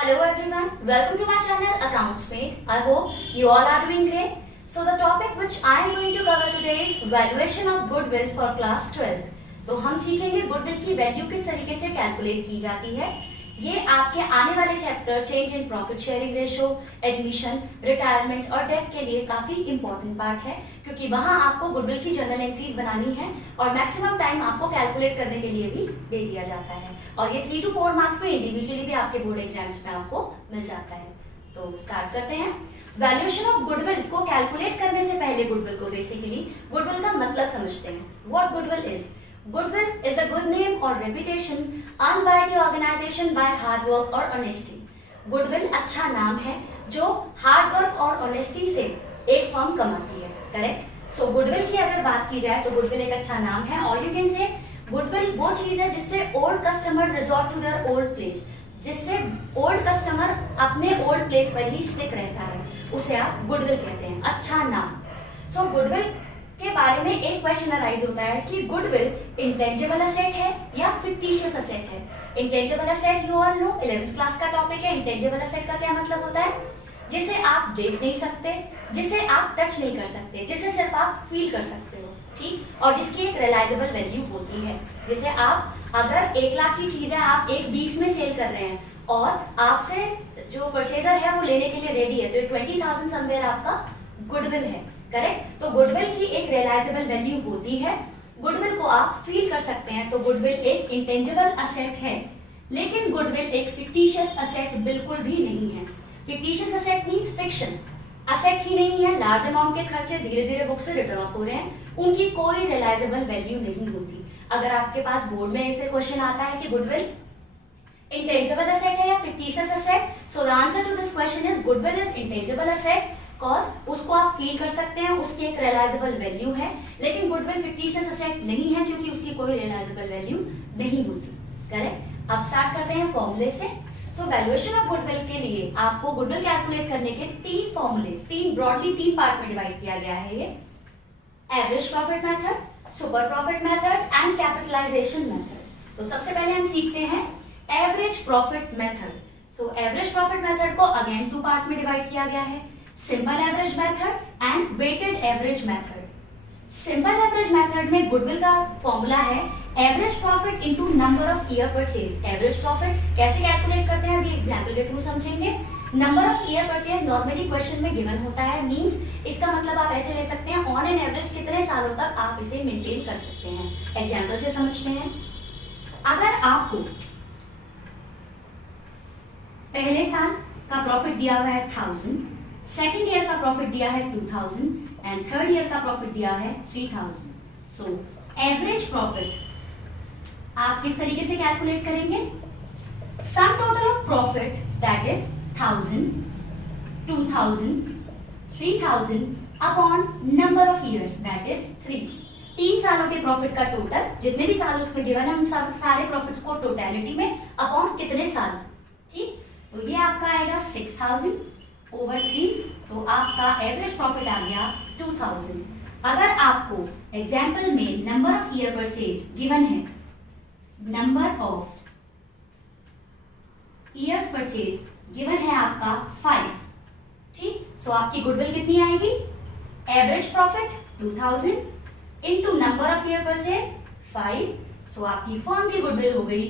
Hello everyone, welcome to my channel AccountsMate. I hope you all are doing great. So the topic which I am going to cover today is valuation of goodwill for class 12. तो हम सीखेंगे goodwill की value किस तरीके से calculate की जाती है। ये आपके आने वाले chapter change in profit sharing ratio, admission, retirement और डेथ के लिए काफी इंपॉर्टेंट पार्ट है, क्योंकि वहां आपको गुडविल की जर्नल एंट्रीज बनानी है और मैक्सिमम टाइम आपको कैलकुलेट करने के लिए भी दे दिया जाता है और ये 3 to 4 मार्क्स में इंडिविजुअली भी आपके बोर्ड एग्जाम्स में आपको मिल जाता है। तो स्टार्ट करते हैं। वैल्यूएशन ऑफ गुडविल को कैलकुलेट करने से पहले गुडविल को बेसिकली गुडविल का मतलब समझते हैं। What goodwill is? Goodwill is a good name or reputation earned by the organization by hard work or honesty. Goodwill अच्छा नाम है जो हार्ड वर्क और ऑनेस्टी से एक फर्म कमाती है। करेक्ट? सो गुडविल की अगर बात की जाए तो गुडविल एक अच्छा नाम है और यू कैन से गुडविल वो चीज है जिससे old customer resort to their old place, जिससे ओल्ड कस्टमर अपने ओल्ड प्लेस पर ही स्टिक रहता है, उसे आप गुडविल कहते हैं। अच्छा नाम। सो गुडविल के बारे में एक क्वेश्चन अराइज होता है कि गुडविल इंटेंजिबल असेट है या फिक्टिशियस असेट है। Intangible asset you all know, 11th class का टॉपिक है। इंटेंजिबल असेट का क्या मतलब होता है? जिसे आप देख नहीं सकते, जिसे आप टच नहीं कर सकते, जिसे सिर्फ आप फील कर सकते हो, ठीक, और जिसकी एक रियलाइजेबल वैल्यू होती है। जैसे आप अगर 1 लाख की चीज है, आप 1.20 में सेल कर रहे हैं और आपसे जो परचेजर है वो लेने के लिए रेडी है, तो 20,000 समवेयर आपका गुडविल है। करेक्ट? तो गुडविल की एक रियलाइजेबल वैल्यू होती है, गुडविल को आप फील कर सकते हैं। तो गुडविल एक इंटेंजिबल असेट है, लेकिन गुडविल एक फिक्टिशियस असेट बिल्कुल भी नहीं है। Fictitious asset means fiction, asset ही नहीं है। लार्ज अमाउंट के खर्चे धीरे धीरे बुक से रिटर्न ऑफ हो रहे हैं, उनकी कोई रियलाइजेबल वैल्यू नहीं होती। अगर आपके पास बोर्ड में ऐसे क्वेश्चन आता है कि गुडविल इंटेंजिबल असेट है या fictitious asset, so the answer to this question is goodwill is intangible asset, cause उसको आप फील कर सकते हैं, उसकी एक रियलाइजेबल वैल्यू है। लेकिन गुडविल फिक्टिशियस असेट नहीं है क्योंकि उसकी कोई रियलाइजेबल वैल्यू नहीं होती। करेक्ट? अब स्टार्ट करते हैं फॉर्मूले से। सो वैल्यूएशन ऑफ गुडविल के लिए आपको गुडविल कैलकुलेट करने के 3 फॉर्मूले, 3 ब्रॉडली 3 पार्ट में डिवाइड किया गया है। ये average profit method, super profit method and capitalisation method. तो सबसे पहले हम सीखते हैं average profit method. So average profit method को अगेन 2 पार्ट में डिवाइड किया गया है, simple average method and weighted average method. Simple average method में गुडविल का फॉर्मूला है average profit into number of year purchase. Average profit कैसे calculate करते हैं अभी एग्जांपल के थ्रू समझेंगे। Number of year purchase normally question में गिवन होता है, मींस इसका मतलब आप ऐसे ले सकते हैं ऑन एन एवरेज कितने सालों तक आप इसे मेंटेन कर सकते हैं। एग्जांपल से समझते हैं। अगर आपको पहले साल का प्रॉफिट दिया हुआ है 1000, सेकेंड ईयर का प्रॉफिट दिया है 2000 एंड थर्ड ईयर का प्रॉफिट दिया है 3000। सो एवरेज प्रॉफिट आप किस तरीके से कैलकुलेट करेंगे? सम total of profit that is 1000, 2000, 3000 upon number of years that is 3। 3 सालों के प्रॉफिट का टोटल, जितने भी साल उसमें गिवन है उन सारे प्रॉफिट्स को टोटलिटी में अपॉन कितने साल, ठीक। तो ये आपका आएगा 6000 ओवर 3, तो आपका एवरेज प्रॉफिट आ गया 2000। अगर आपको एग्जाम्पल में number of year purchase given है, number of years purchase given है आपका 5, ठीक। सो आपकी गुडविल कितनी आएगी? Average profit 2000 into number of year purchase 5, so आपकी फर्म की गुडविल हो गई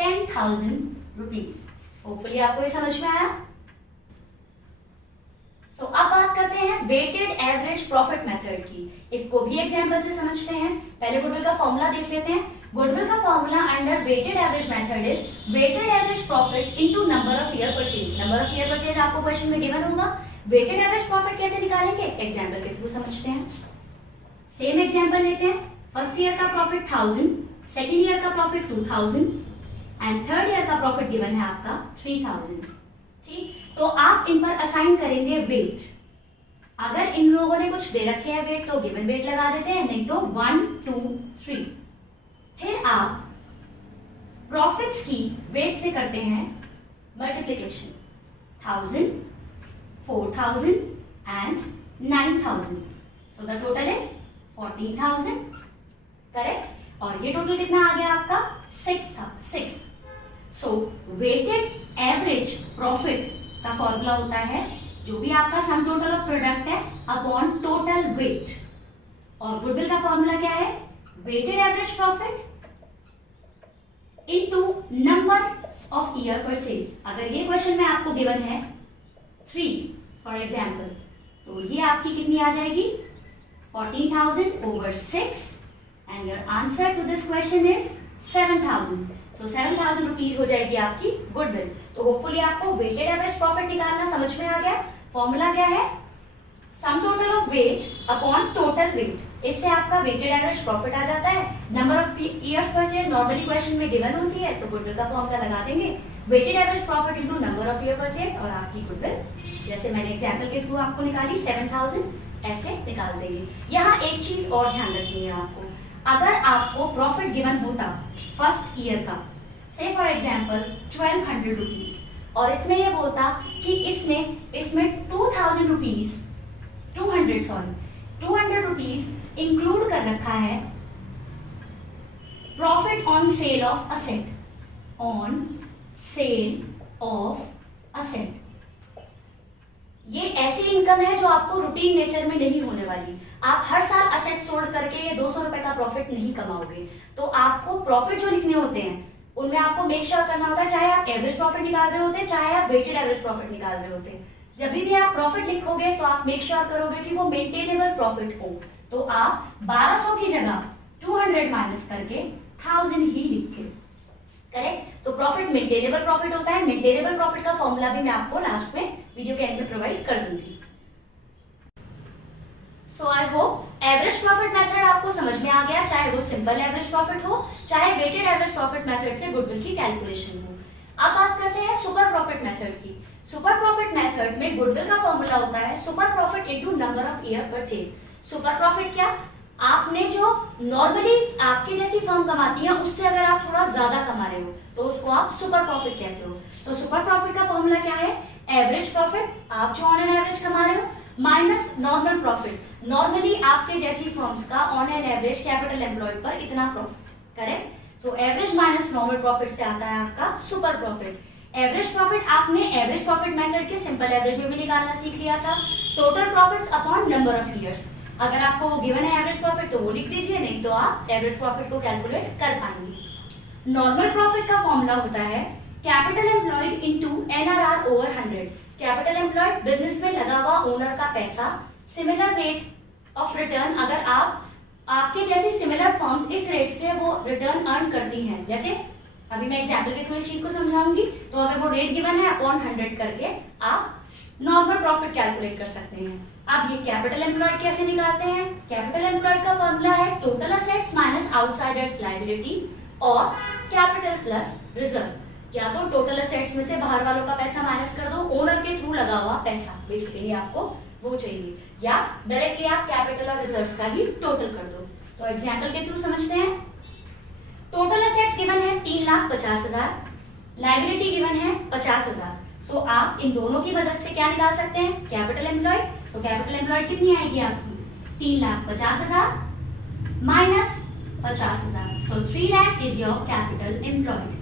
10,000 रुपीज। होपफुली आपको ये समझ में आया। तो अब बात करते हैं वेटेड एवरेज प्रॉफिट मेथड की। इसको भी एग्जांपल से समझते हैं। पहले गुडविल का फॉर्मूला देख लेते हैं। गुडविल का formula under weighted average method is weighted average profit into number of year purchase. Number of year purchase आपको क्वेश्चन में गिवन होगा। वेटेड एवरेज प्रॉफिट कैसे निकालेंगे? एग्जांपल के थ्रू समझते हैं। सेम एग्जांपल लेते हैं। फर्स्ट ईयर का प्रॉफिट 1000, सेकेंड ईयर का प्रॉफिट 2000 एंड थर्ड ईयर का प्रॉफिट गिवन है आपका 3000, ठीक। तो आप इन पर असाइन करेंगे वेट। अगर इन लोगों ने कुछ दे रखे हैं वेट तो गिवन वेट लगा देते हैं, नहीं तो 1, 2, 3। फिर आप प्रॉफिट्स की वेट से करते हैं multiplication, 1000, 4000 and 9000। So the total is 14,000। Correct? और ये टोटल कितना आ गया आपका? 6 था, 6। सो वेटेड एवरेज प्रॉफिट का फॉर्मूला होता है जो भी आपका सम टोटल ऑफ प्रोडक्ट है अपॉन टोटल वेट, और गुडविल का फॉर्मूला क्या है, weighted average profit into number of year purchase. अगर ये क्वेश्चन में आपको गिवन है 3 फॉर एग्जाम्पल, तो ये आपकी कितनी आ जाएगी 14,000 over 6 and your answer to this question is 7,000. So 7,000 rupees हो जाएगी आपकी गुडविल। तो होपफुली आपको वेटेड एवरेज प्रॉफिट निकालना समझ में आ गया। फॉर्मूला क्या है, sum total of weight upon total weight, इससे आपका वेटेड एवरेज प्रॉफिट आ जाता है। Number of years purchase normally question में गिवन होती है, तो गुडविल का फॉर्मूला लगा देंगे, weighted average profit into number of year purchase, और आपकी गुडविल जैसे मैंने एग्जांपल के थ्रू आपको निकाली 7,000 ऐसे निकाल देंगे। यहाँ एक चीज और ध्यान रखनी है आपको, अगर आपको प्रॉफिट गिवन होता फर्स्ट ईयर का, से फॉर एग्जांपल 1200 रुपीज, और इसमें ये बोलता कि इसमें 200 रुपीज 200 रुपीज इंक्लूड कर रखा है profit on sale of asset, on sale of asset. ये ऐसी इनकम है जो आपको रूटीन नेचर में नहीं होने वाली। आप हर साल असेट सोल्ड करके ये 200 रुपए का प्रॉफिट नहीं कमाओगे। तो आपको प्रॉफिट जो लिखने होते हैं उनमें आपको मेक श्योर करना होता है, चाहे आप एवरेज प्रॉफिट निकाल रहे होते, चाहे आप वेटेड एवरेज प्रॉफिट निकाल रहे होते, जब भी आप प्रॉफिट लिखोगे तो आप मेक श्योर करोगे कि वो मेंटेनेबल प्रॉफिट हो। तो आप 1200 की जगह 200 माइनस करके 1000 ही लिख के, करेक्ट। तो प्रॉफिट मेंटेनेबल प्रॉफिट होता है। मेंटेनेबल प्रॉफिट का फॉर्मूला भी मैं आपको लास्ट में वीडियो के एंड में प्रोवाइड कर दूंगी। So I hope average profit method आपको समझ में आ गया, चाहे वो सिंपल एवरेज प्रॉफिट हो, चाहे वेटेड एवरेज प्रॉफिट मेथड से गुडविल की कैलकुलेशन हो। अब बात करते हैं सुपर प्रॉफिट मेथड की। सुपर प्रॉफिट मेथड में गुडविल का फॉर्मूला होता है super profit into number of year purchase. Super profit क्या, आपने जो नॉर्मली आपकी जैसी फर्म कमाती है उससे अगर आप थोड़ा ज्यादा कमा रहे हो तो उसको आप सुपर प्रॉफिट कहते हो। तो सुपर प्रॉफिट का फॉर्मूला क्या है, एवरेज प्रॉफिट, आप जो ऑन एन एवरेज कमा रहे हो, माइनस नॉर्मल प्रॉफिट, नॉर्मली आपके जैसी फर्म्स का on an average capital employed पर इतना profit, correct. So average minus normal profit से आता है आपका सुपर प्रॉफिट। एवरेज प्रॉफिट आपने एवरेज प्रॉफिट मेथड के सिंपल एवरेज में भी निकालना सीख लिया था, total profits upon number of years. अगर आपको वो गिवन है एवरेज प्रॉफिट तो वो लिख दीजिए, नहीं तो आप एवरेज प्रॉफिट को कैलकुलेट कर पाएंगे। नॉर्मल प्रॉफिट का फॉर्मूला होता है capital employed into NRR over 100। Capital employed business में लगा हुआ ओनर का पैसा, सिमिलर रेट ऑफ रिटर्न, अगर आपके जैसी सिमिलर फर्म्स इस रेट से वो रिटर्न अर्न करती हैं, जैसे अभी मैं एग्जांपल के थ्रू इस चीज को समझाऊंगी, तो अगर वो रेट गिवन है अपॉन 100 करके आप नॉर्मल प्रॉफिट कैलकुलेट कर सकते हैं। अब ये कैपिटल एम्प्लॉयड कैसे निकालते हैं, कैपिटल एम्प्लॉयड का फॉर्मूला है total assets minus outsiders liability और कैपिटल प्लस रिजर्व। या तो टोटल असेट्स में से बाहर वालों का पैसा माइनस कर दो, ओनर के थ्रू लगा हुआ पैसा बेसिकली आपको वो चाहिए, या डायरेक्टली आप कैपिटल और रिजर्व्स का ही टोटल कर दो। तो एग्जांपल के थ्रू समझते हैं। टोटल असेट्स गिवन है 3,50,000, लायबिलिटी गिवन है 50,000। सो आप इन दोनों की मदद से क्या निकाल सकते हैं, कैपिटल एम्प्लॉयड। तो कैपिटल एम्प्लॉयड कितनी आएगी आपकी 3,50,000 minus 50,000। So 3 lakh is your capital employed.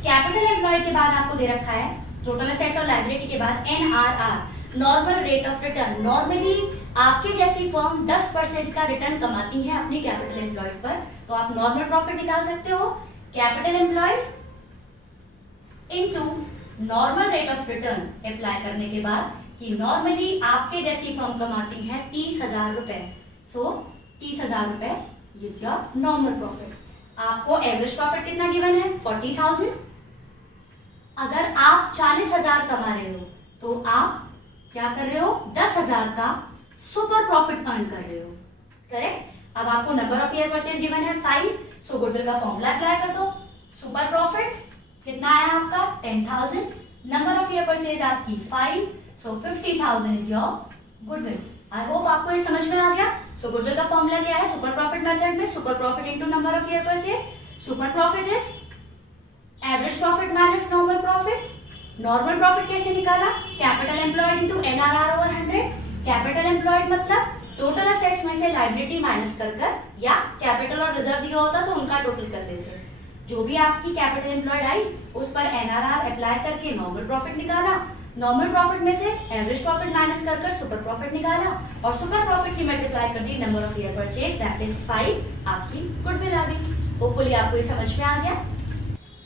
Capital employed के बाद आपको दे रखा है टोटल असेट्स और लायबिलिटी के बाद NRR, normal rate of return. Normally आपके जैसी फर्म 10% का रिटर्न कमाती है अपनी कैपिटल एम्प्लॉयड पर, तो आप नॉर्मल प्रॉफिट निकाल सकते हो capital employed into normal rate of return apply करने के बाद कि नॉर्मली आपके जैसी फर्म कमाती है 30,000 रुपए। सो 30,000 रुपए इज योर नॉर्मल प्रॉफिट। आपको एवरेज प्रॉफिट कितना गिवन है 40,000। अगर आप 40,000 कमा रहे हो तो आप क्या कर रहे हो 10,000 का सुपर प्रॉफिट अर्न कर रहे हो, करेक्ट। अब आपको number of year purchase given है 5, सो गुडविल का फॉर्मूला अप्लाई कर दो। सुपर प्रॉफिट कितना आया आपका 10,000, नंबर ऑफ ईयर परचेज आपकी 5, सो 50,000 is your goodwill. I hope आपको ये समझ में आ गया। सो गुडविल का फॉर्मूला क्या है सुपर प्रॉफिट मेथड में, super profit into number of year purchase. Super profit is average profit minus normal profit. Normal profit कैसे निकाला, capital employed into NRR over 100। Capital employed मतलब टोटल असेट्स में से liability minus कर, या capital और reserve दिया होता तो उनका टोटल कर लेते। जो भी आपकी कैपिटल एम्प्लॉयड आई उस पर एनआरआर अप्लाई करके नॉर्मल प्रॉफिट निकाला, नॉर्मल प्रॉफिट में से एवरेज प्रॉफिट माइनस कर सुपर प्रॉफिट निकाला और सुपर प्रॉफिट की मल्टीप्लाई कर दी number of year purchase, that is 5, आपकी गुडविल आ गई। होपफुली आपको ये समझ में आ गया।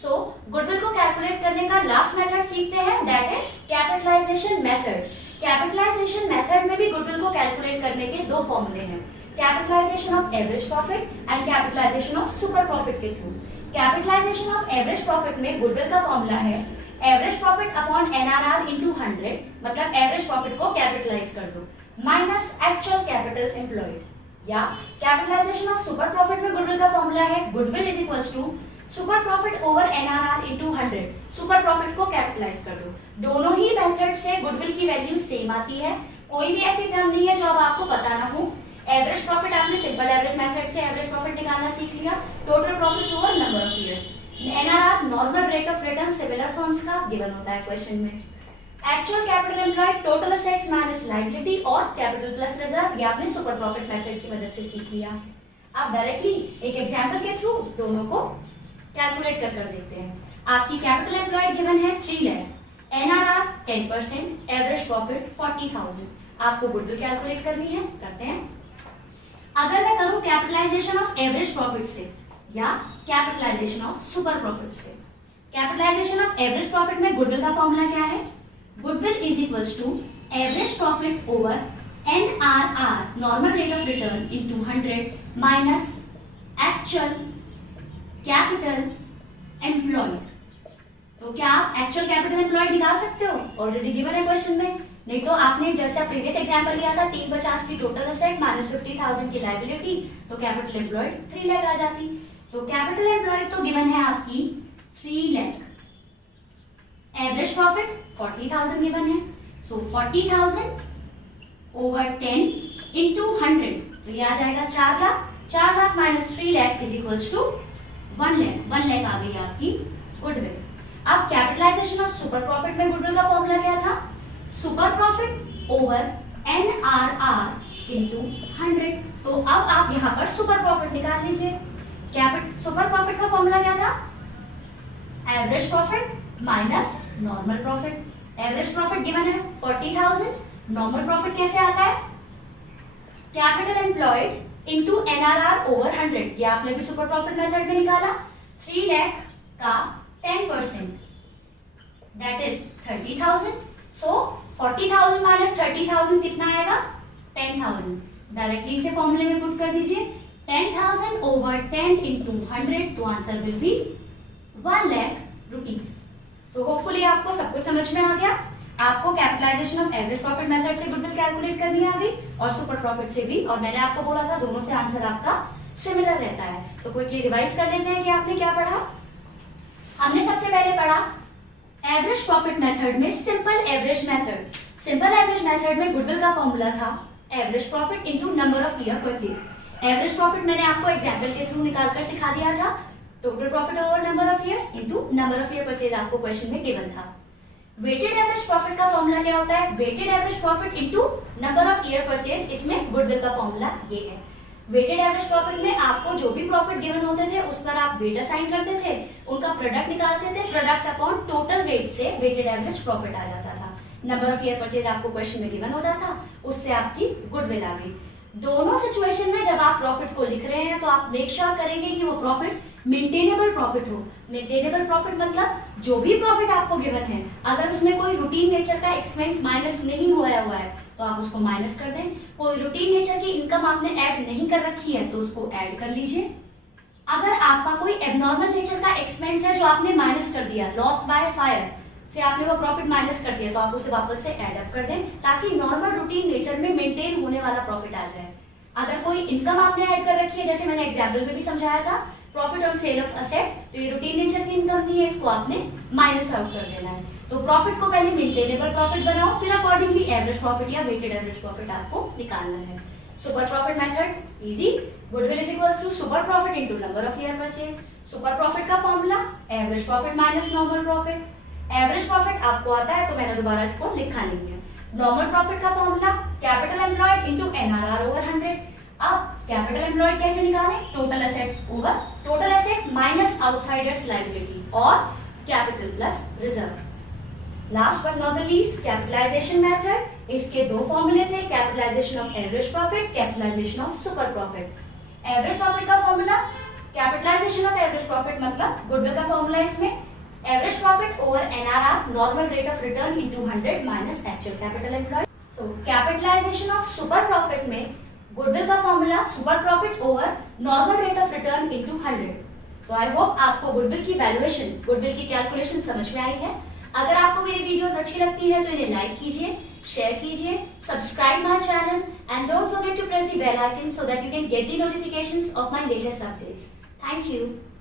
सो गुडविल को कैलकुलेट करने का लास्ट मेथड सीखते हैं, that is capitalisation method. Capitalisation method में भी गुडविल को कैलकुलेट करने के दो फॉर्मूले हैं, capitalisation of average profit and capitalisation of super profit के through. Capitalisation of average profit में गुडविल का फॉर्मूला है average profit upon NRR into 100, मतलब एवरेज प्रॉफिट को कैपिटलाइज कर दो, माइनस एक्चुअल कैपिटल एम्प्लॉयड। या कैपिटलाइजेशन ऑफ सुपर प्रॉफिट में गुडविल का फॉर्मूला है goodwill is equals to super profit over NRR into 100, super profit को कैपिटलाइज कर दो। दोनों ही मेथड से गुडविल की वैल्यू सेम आती है, कोई भी ऐसी टर्म नहीं है जो अब आपको पता ना हो। एवरेज प्रॉफिट आपने सिंपल एवरेज मेथड से एवरेज प्रॉफिट निकालना सीख लिया, total profits over number of years. NRR normal rate of return similar firms का गिवन होता है क्वेश्चन में। Actual capital employed total assets minus liability और कैपिटल प्लस रिजर्व, ये आपने सुपर प्रॉफिट मेथड की मदद से सीख लिया। आप डायरेक्टली एक एग्जांपल के थ्रू दोनों को कैलकुलेट कर देखते हैं। आपकी कैपिटल एम्प्लॉयड गिवन है 3 लाख, एनआरआर 10%, एवरेज प्रॉफिट 40,000। आपको गुडविल कैलकुलेट करनी है, करते हैं। अगर मैं करूं कैपिटलाइजेशन ऑफ एवरेज प्रॉफिट से या कैपिटलाइजेशन ऑफ सुपर प्रॉफिट से, कैपिटलाइजेशन ऑफ एवरेज प्रॉफिट में गुडविल का फॉर्मूला क्या है, goodwill is equals to average profit over NRR normal rate of return into 100 minus actual capital employed. तो क्या आप एक्चुअल कैपिटल एम्प्लॉयड निकाल सकते हो, ऑलरेडी गिवन है क्वेश्चन में। नहीं तो आपने जैसा प्रीवियस एग्जांपल लिया था 350 की टोटल असेट माइनस 50,000 की लायबिलिटी, तो कैपिटल एम्प्लॉयड 3 लाख आ जाती। तो कैपिटल एम्प्लॉयड तो गिवन है आपकी 3 लाख, एवरेज प्रॉफिट 40,000 गिवन है, सो 40,000 ओवर 10 इंटू 100, तो ये आ जाएगा 4 lakh. 4 lakh minus 3 lakh is equals to 1 lakh. 1 lakh आ गई आपकी गुडविल। अब कैपिटलाइजेशन ऑफ सुपर प्रॉफिट में गुडविल का फॉर्मूला क्या था, super profit over NRR into 100। तो अब आप यहां पर सुपर प्रॉफिट निकाल लीजिए। सुपर प्रॉफिट का फॉर्मूला क्या था, average profit minus normal profit. Average profit given है 40,000, नॉर्मल प्रॉफिट कैसे आता है, capital employed into NRR over 100। ये आपने भी सुपर प्रॉफिट मेथड में निकाला। 3 लाख का 10% दैट इज 30,000, सो 40,000 माइनस 30,000 कितना आएगा, 10,000। डायरेक्टली इसे फॉर्मूले में पुट कर दीजिए, 10,000 ओवर 10 इंटू 100, तो answer will be 1 lakh rupees. So hopefully आपको सब कुछ समझ में आ गया। आपको capitalisation of average profit method से गुडविल कैलकुलेट करनी आ गई और सुपर प्रॉफिट से भी, और मैंने आपको बोला था दोनों से आंसर आपका सिमिलर रहता है। तो क्विकली रिवाइज कर लेते हैं कि आपने क्या पढ़ा। हमने सबसे पहले पढ़ा एवरेज प्रॉफिट मेथड में simple average method. Simple average method में गुडविल का फॉर्मूला था average profit into number of year purchase. Average profit मैंने आपको एग्जांपल के थ्रू निकालकर सिखा दिया था, total profit over number of years into number of year purchase आपको क्वेश्चन में गिवन था। वेटेड एवरेज प्रॉफिट का फॉर्मूला क्या होता है, weighted average profit into number of year purchase. इसमें गुडविल का फॉर्मूला ये है। वेटेड एवरेज प्रॉफिट में आपको जो भी प्रॉफिट गिवन होते थे उस पर आप वेट असाइन करते थे, उनका प्रोडक्ट निकालते थे, प्रोडक्ट अपॉन टोटल वेट से वेटेड एवरेज प्रॉफिट आ जाता था। नंबर ऑफ ईयर परचेज आपको क्वेश्चन में गिवन होता था, उससे आपकी गुडविल आ गई। दोनों सिचुएशन में जब आप प्रॉफिट को लिख रहे हैं तो आप मेक श्योर करेंगे कि वो प्रॉफिट मेंटेनेबल प्रॉफिट हो। मेंटेनेबल प्रॉफिट मतलब जो भी प्रॉफिट आपको गिवन है अगर उसमें कोई रूटीन नेचर का एक्सपेंस माइनस नहीं हुआ है तो आप उसको माइनस कर दें। कोई रूटीन नेचर की इनकम आपने ऐड नहीं कर रखी है तो उसको ऐड कर लीजिए। अगर आपका कोई एबनॉर्मल नेचर का एक्सपेंस है जो आपने माइनस कर दिया, लॉस बाय फायर से आपने वो प्रॉफिट माइनस कर दिया, तो आप उसे वापस से ऐड अप कर दें ताकि नॉर्मल रूटीन नेचर में मेंटेन होने वाला प्रॉफिट आ जाए। अगर कोई इनकम आपने ऐड कर रखी है, जैसे मैंने एग्जाम्पल में भी समझाया था profit on sale of asset, तो ये रूटीन नेचर की इनकम नहीं है, इसको आपने माइनस आउट कर देना है। तो प्रॉफिट को पहले मेंटेनेबल प्रॉफिट बनाओ, फिर अकॉर्डिंगली एवरेज प्रॉफिट या वेटेड एवरेज प्रॉफिट आपको निकालना है। Super profit method easy, goodwill is equals to super profit into number of year purchase. Super profit का formula average profit minus normal profit. Average profit आपको आता है तो मैंने दोबारा इसको लिखा नहीं है। नॉर्मल प्रॉफिट का formula capital employed into NRR over 100। अब कैपिटल एम्प्लॉयड कैसे निकालें? Total assets over total asset minus outsiders liability और capital plus reserve. Last but not the least, capitalisation method. इसके दो फॉर्मूले थे, capitalisation of average profit, capitalisation of super profit. Average profit का formula, capitalisation of average profit मतलब goodwill का formula इसमें average profit over NRR, normal rate of return into 100 minus actual capital employed. So capitalisation of super profit में goodwill का formula super profit over normal rate of return into 100। So I hope आपको goodwill की valuation, goodwill की calculation समझ में आई है। अगर आपको मेरी वीडियोस अच्छी लगती है तो इन्हें लाइक कीजिए, शेयर कीजिए, subscribe my channel and don't forget to press the bell icon so that you can get the notifications of my latest updates. Thank you.